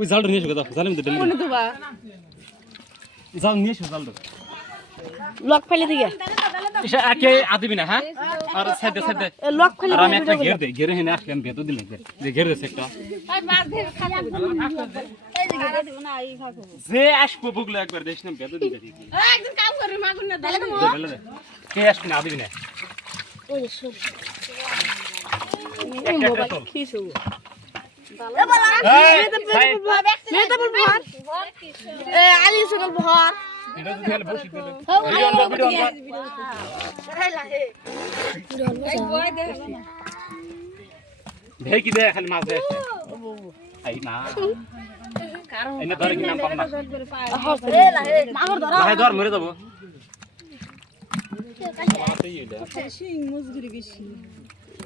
ওই জালটা নিয়ে এসো দাও জালের মধ্যে ঢেলে জাল নিয়ে এসো জালটা লক ফেলে দিয়ে এসে আকে আদিবি না হ্যাঁ আর সাইডে সাইডে লক ফেলে আর আমি একটা ঘের দেই ঘেরে হেনে আসলাম বেতো দিলে যে ঘের দেছে একটা যে আসবো বুগলো একবার দেশ না বেতো দিলে একদম কাম করে মাগুন না দালে দালে কে আসবি না আদিবি না ওই সব আলী সোনাল ভর দেখি দে খালি মাছ দেখ আই না মরে যাবো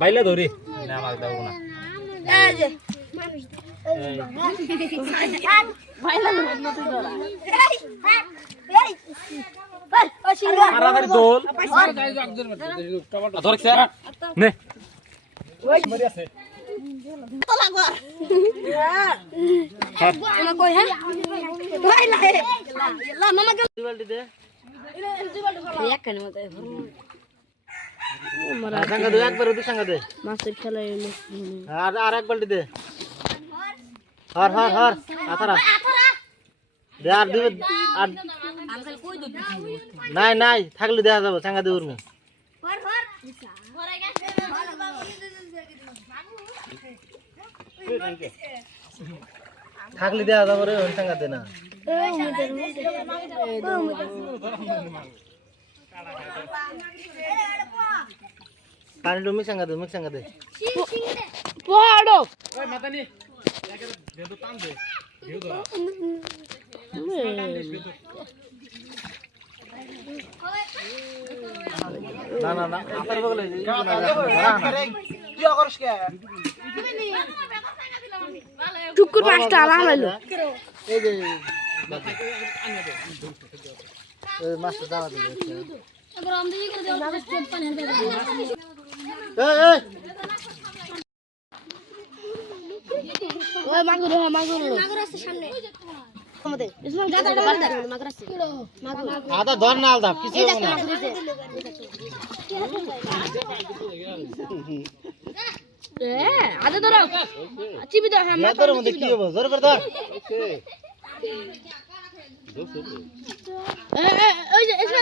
বাইলা ধরি না আমাক দাও না এই যে মানুষ বাইলা ধরি না তুই ধরা এই এই বল ও সিংহ আরাদারি দোল ধরছে নে ওই মারি আছে তো লাগো হ্যাঁ এমন কই হ্যাঁ ভাই না লা মামা গেল দুবালটি দে এই দুবালটি ভরা এক কানে মতে ভরা হ্যাঁ, সাঙ্গা দে একবার ওদিক সাঙ্গা দে মাছের খেলা এলো আর দে হর হর হর আথারা দে আর দিবে আর নাই নাই থাকলে দেখা যাবে সাঙ্গা দে উর্মি থাকলে দেখা যাবে রে সাঙ্গা দে না Pan dumi sangat dumi sangat deh. Wah aduh. Woi mata nih. Ya, nah, nah, nah. Dia tuh tande. Tukur pasti lah lalu. Anu এই মাছটা দাঁড়া দিবে এবার আমি দিয়ে করে দেব ধর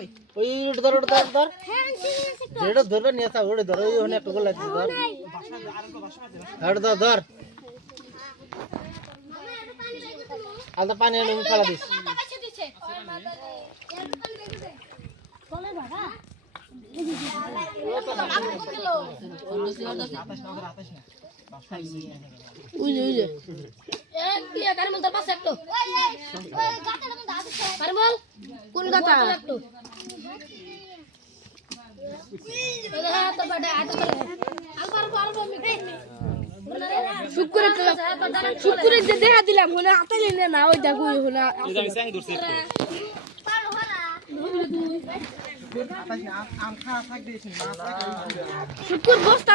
ওই ধর ওটা ধর ধর ধরবে নিয়ে আসা ওটা ধর ওখানে একটা গোল ধর ধর ধর আলাদা পানি এনে ফেলা দিস ওই কোন গাতা শুকুরের যে দেখা দিলাম হলে হাতে নিলে না ওই দেখো হলে শুকুর বস্তা